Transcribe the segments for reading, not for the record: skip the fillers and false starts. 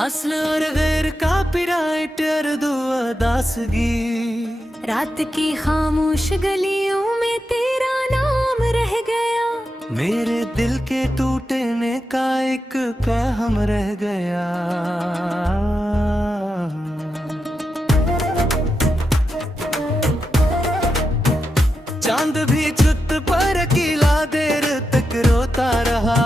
असल और गैर कॉपीराइट अर्दो अदासगी। रात की खामोश गलियों में तेरा नाम रह गया। मेरे दिल के टूटने का एक पैगाम रह गया। चांद भी छुत पर अकेला देर तक रोता रहा।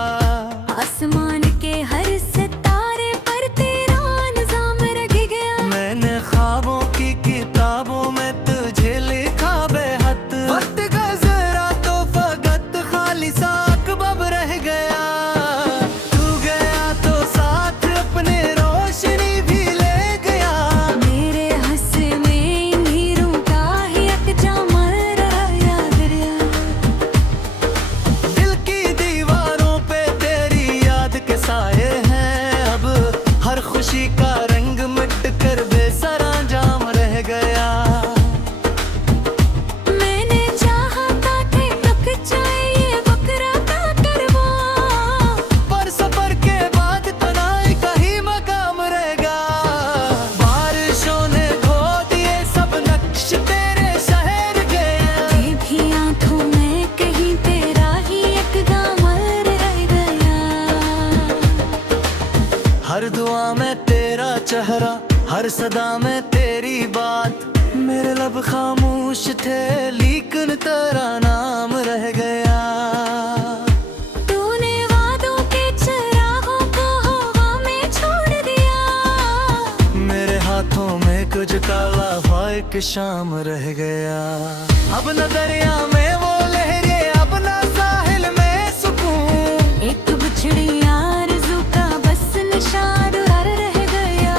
आसमान के हर सितारे पर तेरा निजाम रख गया। मैंने ख्वाबों की किताबों में तुझे लिखा बेहद। वक्त गुजरा तो फकत खाली साक बब रह गया। तू गया तो साथ अपने रोशनी भी ले गया। मेरे हंसने नीरों का ही अकजाम रहा दरिया। दिल की दीवारों पे तेरी याद के साए हैं। अब हर खुशी का रंग मिट कर बेसरांजाम रह गया। मैंने चाहा था कि रुक जाए ये बकरा का करवा। पर सफर के बाद तनाई का ही मकाम रहेगा। बारिशों ने खो दिए सब नक्श तेरे शहर के। ये भी आंखों में कहीं तेरा ही इक़दाम रह गया। हर दुआ में तेरा चेहरा, हर सदा में तेरी बात। मेरे लब खामोश थे लेकिन तेरा नाम रह गया। तूने वादों के चरागों को हवा में छोड़ दिया। मेरे हाथों में कुछ काला हुआ एक शाम रह गया। अब न दरिया में वो लहरें, अब न साहिल में सुकून। एक बिछड़ी आरज़ू का बस निशान रह गया।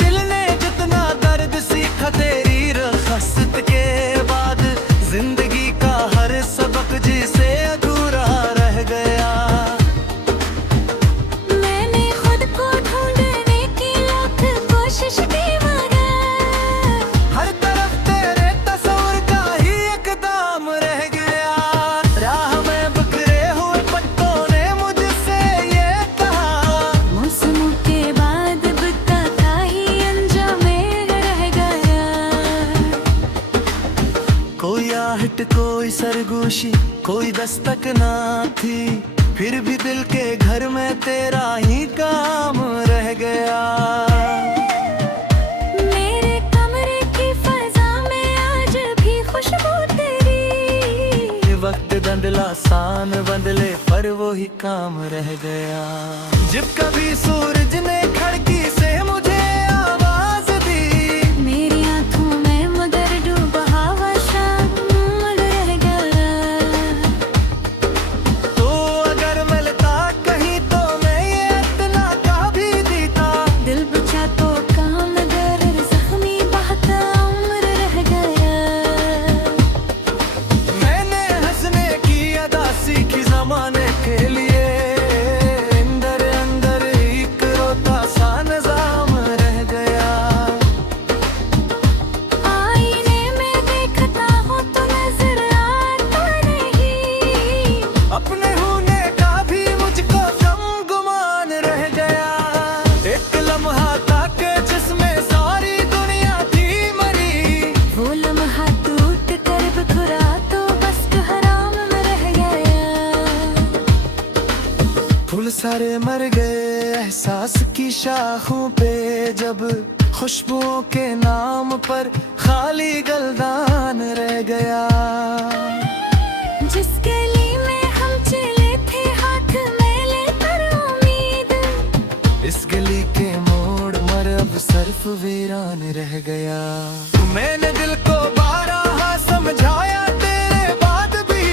दिल ने जितना दर्द सीखा तेरी रखसत के बाद। जिंदगी का हर सबक जिसे अधूरा रह गया। मैंने खुद को ढूंढने की लाख कोशिश की मगर हर तरफ तेरे तस्वीर का ही एक दाम रह गया। राह में बिखरे हुए पत्तों ने मुझसे ये कहा। मौसमों के बाद बिता का ही अंजाम रह गया। कोई आहट कोई सरगोशी कोई दस्तक ना थी। फिर भी दिल के घर में तेरा ही काम रह गया। मेरे कमरे की फजा में आज भी खुशबू तेरी। वक्त धंधला सान बदले पर वो ही काम रह गया। जब कभी सूरज ने खिड़की से मुझे आवाज दी। मेरी आंखों में मगर डूबा हवा शामिल रह गया। तो अगर मिलता कहीं तो मैं ये इतना कह भी देता। दिल बचा तो काम मगर जख्मी बहता उम्र रह गया। मैंने हंसने की अदा सीखी जमाने के लिए। अंदर अंदर एक रोता सा निजाम रह गया। आईने में देखता हूँ तो नजर आता नहीं। अपने होने का भी मुझको कम गुमान रह गया। एक लम्हा तक जिसमें सारी दुनिया थी मरी। वो लम्हा टूट कर बिखरा तो बस हराम में रह गया। फूल सारे मर गए एहसास की शाखों पे। जब खुशबुओं के नाम पर खाली गलदान रह गया। जिस गली में हम चले थे हाथ में लेकर उम्मीद। इस गली के मोड़ मर अब सिर्फ वीरान रह गया। मैंने दिल को बारहा समझाया तेरे बाद भी।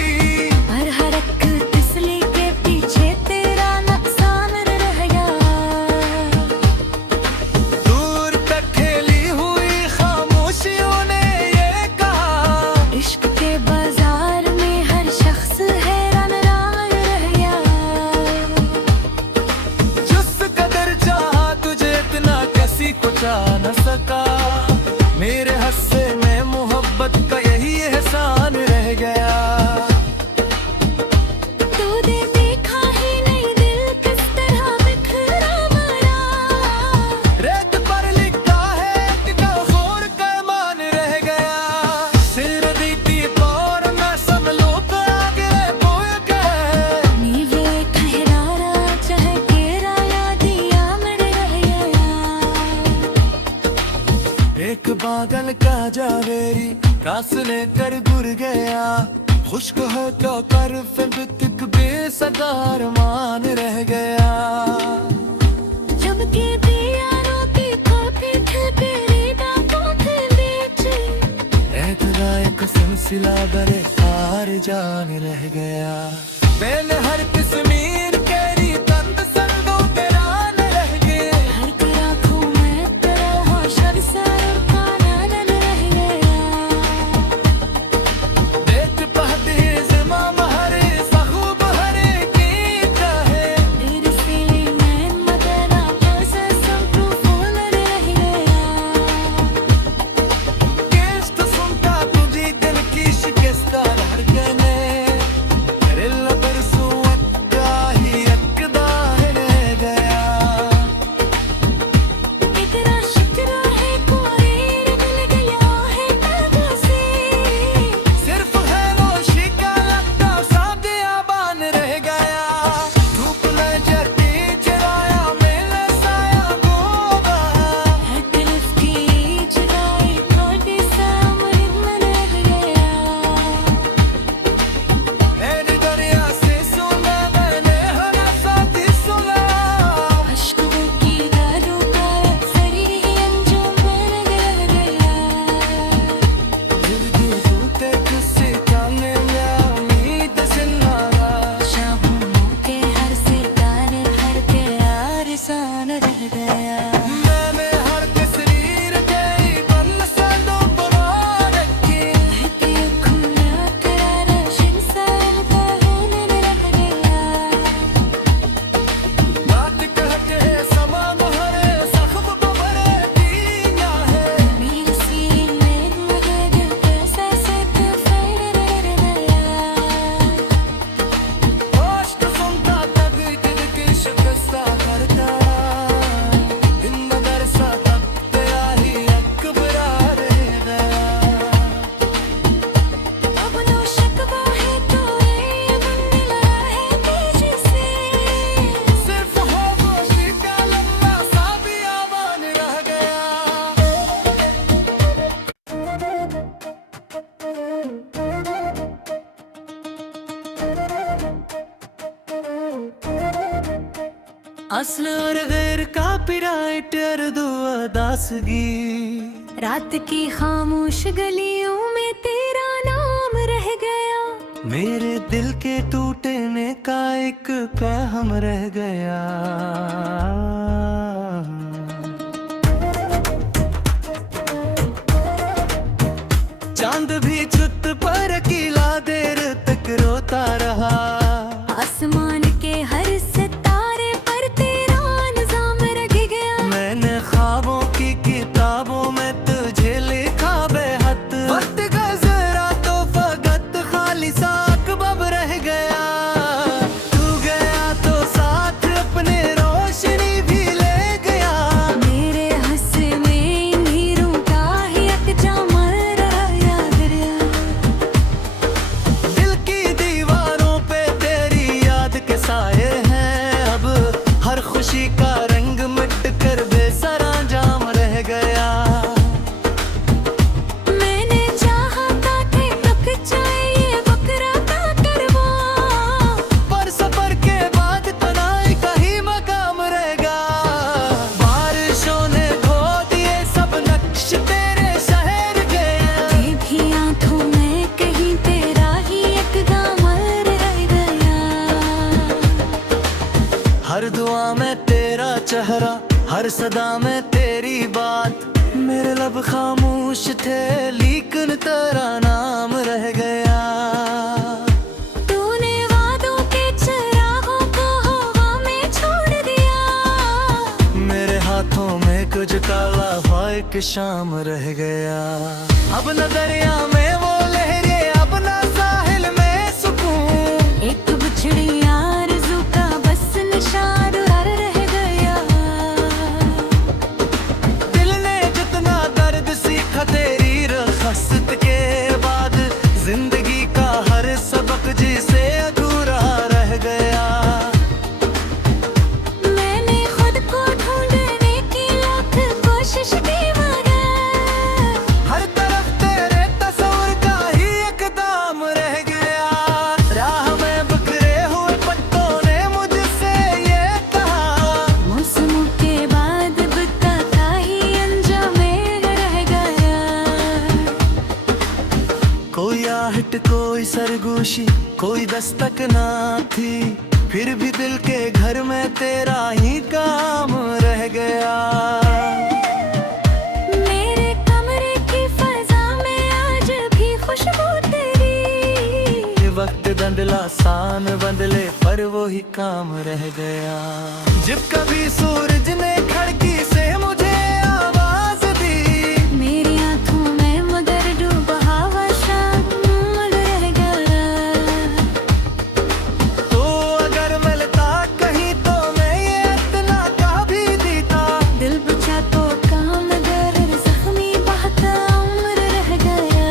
हर हरकत तिसली के पीछे तेरा नुकसान रह गया। दूर तक खेली हुई खामोशियों ने ये कहा। इश्क के बाजार में हर शख्स हैरान रह गया। जिस कदर चाहा तुझे इतना किसी को चाह न सका। मेरे का जावेरी कासने कर गुर गया खुश्क हो तो कर फिर तक बेसगार मान रह गया जब के दिया रोती खोती थे तेरी दांतों के बीच ऐतरा एक सिलसिला बरे हार जान रह गया मैंने हर किस्मीर केरी तंद संगो तेरा न रह गए हर करा खू मैं तेरा होशर सर पाना न रह गया देख पहते ज़िमा महरे सखूब हरे की चाहे तेरे सिले मैं मदरा पैसे सब फूल रह गया किस्त सुनता तुझी दिल की शिकस्ता हर गने रिल बरसों अक्का ही अक्दा रह गया इतना शिकरा है कोई मिल गया है तब से सिर्फ है रोशी का लगता सादिया बान रह गया धूप न जटी जराया मेरे साया गोगा है दिल की जगाई थोड़ी सामने रह गया ऐन दरिया से सुना मैंने हर साथी सुना अश्कों की धारों का सरी अंजुम बन गया दिल टूटे किसी जाने में उम्मीद सिन्नारा शामों के हर सितारे हर के आरसान रह गया मैंने हर तस्वीर तेरी बन सदों बना रखी कि खुला करार शिनसार का होने लग गया बात कहते समा मोहरे सखब बबरे दीना है मेरे सीने में मगर पैसा से तफर रह गया होश तो सुनता तभी दिल की शिकस्ता करता इन मदरसा तक तेरा ही अकबरा रह गया अब नो शकवा है तो ये मन मिला है तेजी से सिर्फ हो गोशी का लम्बा सा भी आवान रह गया असल और गैर कॉपीराइट अर्दो अदासगी रात की खामोश गलियों में तेरा नाम रह गया मेरे दिल के टूटने का एक पैगाम रह गया चांद भी छुत पर किला देर तक रोता रहा आसमान के हर सितारे पर तेरा निजाम रख गया मैंने ख्वाबों की किताबों में तुझे लिखा बेहद वक्त का जरा तो फकत खाली साक बब रह गया तू गया तो साथ अपने रोशनी भी ले गया मेरे हंसे में नीरों का ही अकजाम रहा गया दिल की दीवारों पे तेरी याद के साए हैं अब हर खुशी का रंग मिट कर बेसरा जाम रह गया मैंने चाहा था कि रुक जाए ये बकरा का करवा पर सफर के बाद तनाई का ही मकाम रहेगा बारिशों ने खो दिए सब नक्श तेरे शहर के ये भी आंखों में कहीं तेरा ही एक दामन रह गया हर दुआ में तेरा चेहरा हर सदा में तेरी बात मेरे लब खामोश थे लेकिन तेरा नाम रह गया तूने वादों के चिरागों को हवा में छोड़ दिया मेरे हाथों में कुछ काला हुआ एक शाम रह गया अब न दरिया में वो लहरे अब न साहिल में सुकून एक बिछड़ी आरज़ू का बस निशान रह गया दिल ने जितना दर्द सीखा तेरी रखसत के बाद जिंदगी का हर सबक जिसे अधूरा रह गया मैंने खुद को ढूंढने की लाख कोशिश की मगर हर आहट कोई सरगोशी कोई दस्तक ना थी, फिर भी दिल के घर में तेरा ही काम रह गया। मेरे कमरे की फजा में आज भी खुशबू तेरी। ये वक्त धंधला सान बदले पर वो ही काम रह गया। जब कभी सूरज ने खिड़की से मुझे आवाज दी, मेरी आंखों में मगर डूबा हवा शामिल रह गया। तो अगर मिलता कहीं तो मैं ये इतना कहा भी देता। दिल बचा तो काम मगर जख्मी बहता उम्र रह गया।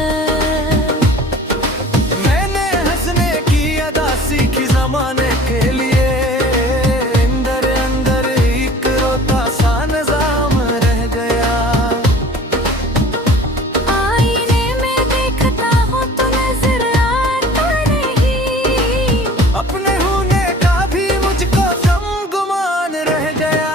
मैंने हंसने की अदा सीखी जमाने के लिए, अंदर अंदर एक रोता सा निजाम रह गया। आईने में देखता हूँ तो नजर आता नहीं। अपने होने का भी मुझको कम गुमान रह गया।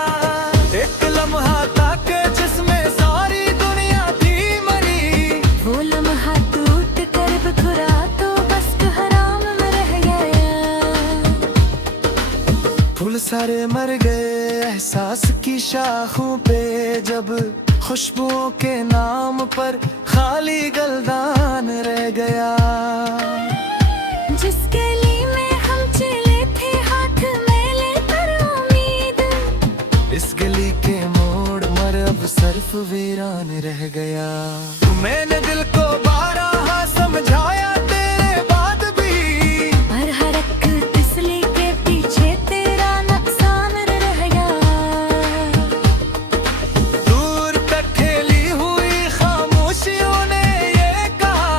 एक लम्हा तक जिसमें सारी दुनिया थी मरी, वो लम्हा टूट कर बिखरा तो बस हराम में रह गया। फूल सारे मर गए एहसास की शाखों पे, जब खुशबुओं के नाम पर खाली गलदान रह गया। जिस गली में हम चले थे हाथ में लेकर उम्मीद, इस गली के मोड़ मर अब सिर्फ वीरान रह गया। मैंने दिल को बारहा समझाया तेरे बाद भी, पर हर एक तिसली के पीछे तेरा नुकसान रह गया। दूर तक खेली हुई खामोशियों ने ये कहा,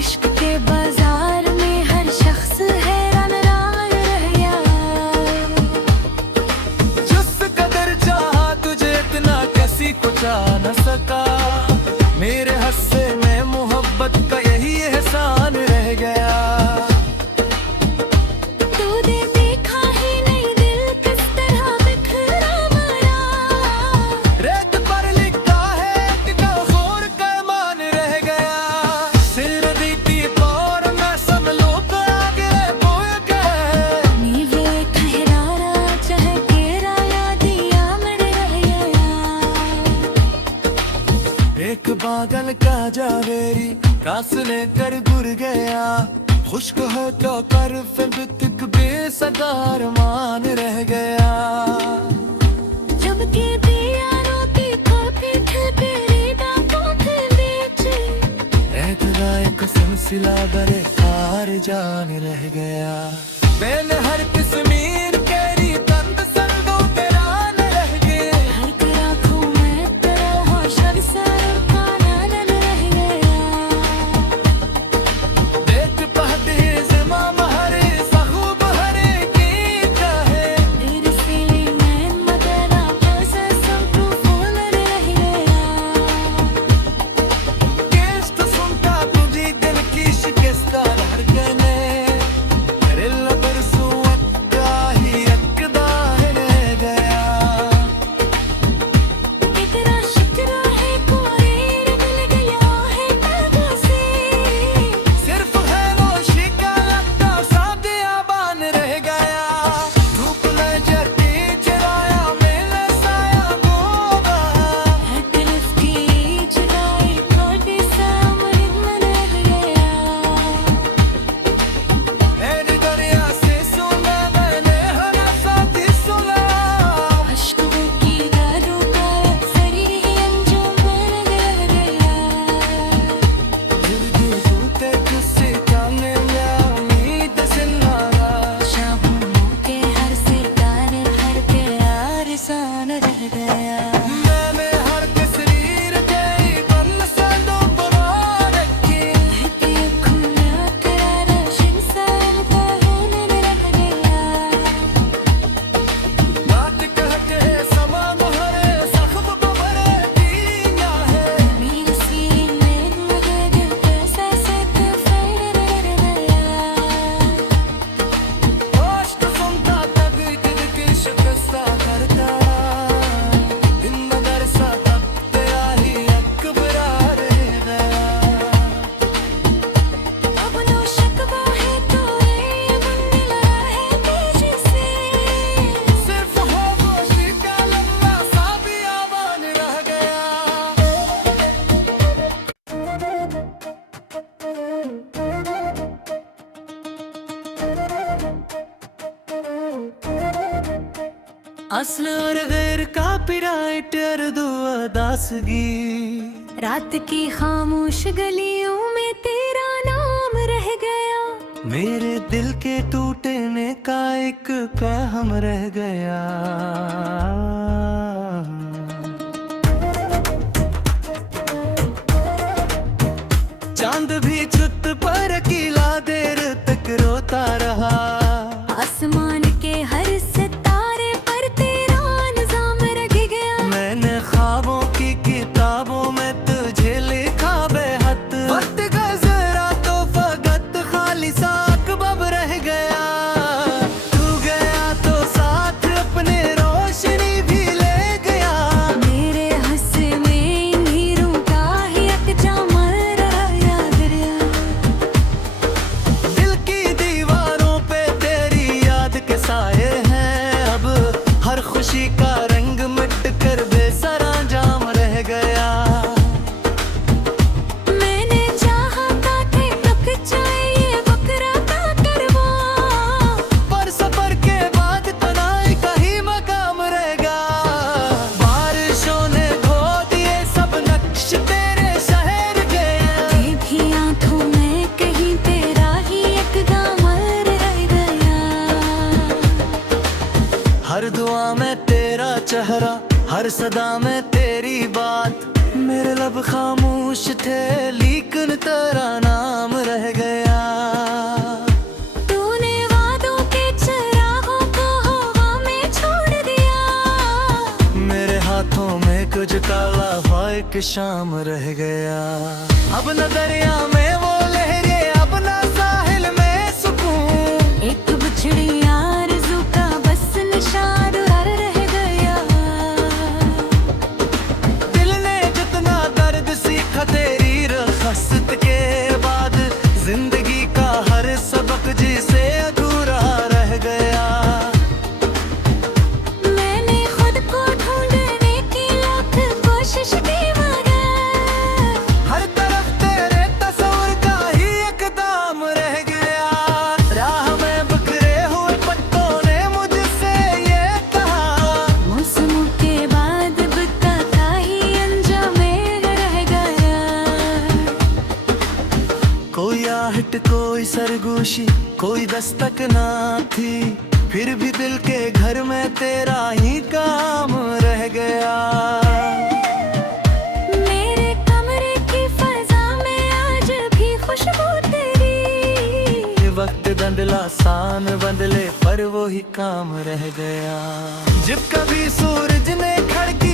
इश्क के बाजार में हर शख्स हैरान रान रह गया। जिस कदर चाहा तुझे इतना किसी को चाह न सका। मेरे हस्से में मोहब्बत का यही एहसान रह गया। तूने देखा ही नहीं दिल किस तरह बिखरा मरा। रेत पर लिखा है कि कफूर का मान रह गया। सिर दीती पर मैं सब लोग आगे बोल गए। नीवे ठहरारा चाहे केरा यादिया में रह गया। एक बादल का जावेरी कास लेकर गुर गया। खुश्क हो तो कर फिर तक बेसगार मान रह गया। जब के दिया रोती कॉफी तेरे दांतों के बीच, तेरा एक सिलसिला बरे हार जान रह गया। मैंने हर किस्मीर केरी तंद संगो तेरा न रह गए। हर की आँखों में तेरा होश अक्सर कानन रह गया। देख पहते ज़िमा महरे सहूब हरे की चाहे, तेरी सीली में मदरा बस सब फूल रह गया। किस्त सुनता तुझी दिल की शिकस्त हर गने रिल बरसों का असल और गैर कॉपीराइट अर्दू अदासगी। रात की खामोश गलियों में तेरा नाम रह गया। मेरे दिल के टूटने का एक पैगाम रह गया। चांद भी छुत पर अकेला देर तक रोता रहा। आसमान के हर सितारे पर तेरा निजाम रख गया। मैंने ख्वाबों की किताबों में तुझे लिखा बेहद। वक्त गुजरा तो फकत खाली सा अकबब रह गया। तू गया तो साथ अपने रोशनी भी ले गया। मेरे हंस में नीरों का ही अकजाम रहा दरिया। दिल की दीवारों पे तेरी याद के साए हैं। अब हर खुशी का रंग मिट कर बेसरा जाम रह गया। मैंने चाहा था कि रुक जाए ये बकरा का करवा। पर सफर के बाद तनाई का ही मकाम रहेगा। बारिशों ने धो दिए सब नक्श तेरे शहर के। ये भी आंखों में कहीं तेरा ही एक दामन रह गया। हर दुआ में तेरा चेहरा, हर सदा में तेरी बात। मेरे लब खामोश थे लेकिन तेरा नाम रह गया। तूने वादों के चिरागों को हवा में छोड़ दिया। मेरे हाथों में कुछ काला हुआ एक शाम रह गया। अब न दरिया में वो लहरें, अब न साहिल में सुकून। एक बिछड़ी आरज़ू का बस निशान रह गया। दिल ने जितना दर्द सीखा तेरी रखसत के बाद। जिंदगी का हर सबक जिसे अधूरा रह गया। मैंने खुद को ढूंढने की लाख कोशिश की मगर हर तरफ तेरे तस्वीर का ही एक दाम रह गया। राह में बिखरे हुए पत्तों ने मुझसे ये कहा। मौसमों के बाद बुता का ही अंजाम रह गया। कोई आहट कोई सरगोशी कोई दस्तक ना थी। फिर भी दिल के घर में तेरा ही काम रह गया। मेरे कमरे की फजा में आज भी खुशबू तेरी। ये वक्त धंधला सान बदले पर वो ही काम रह गया। जब कभी सूरज ने खड़की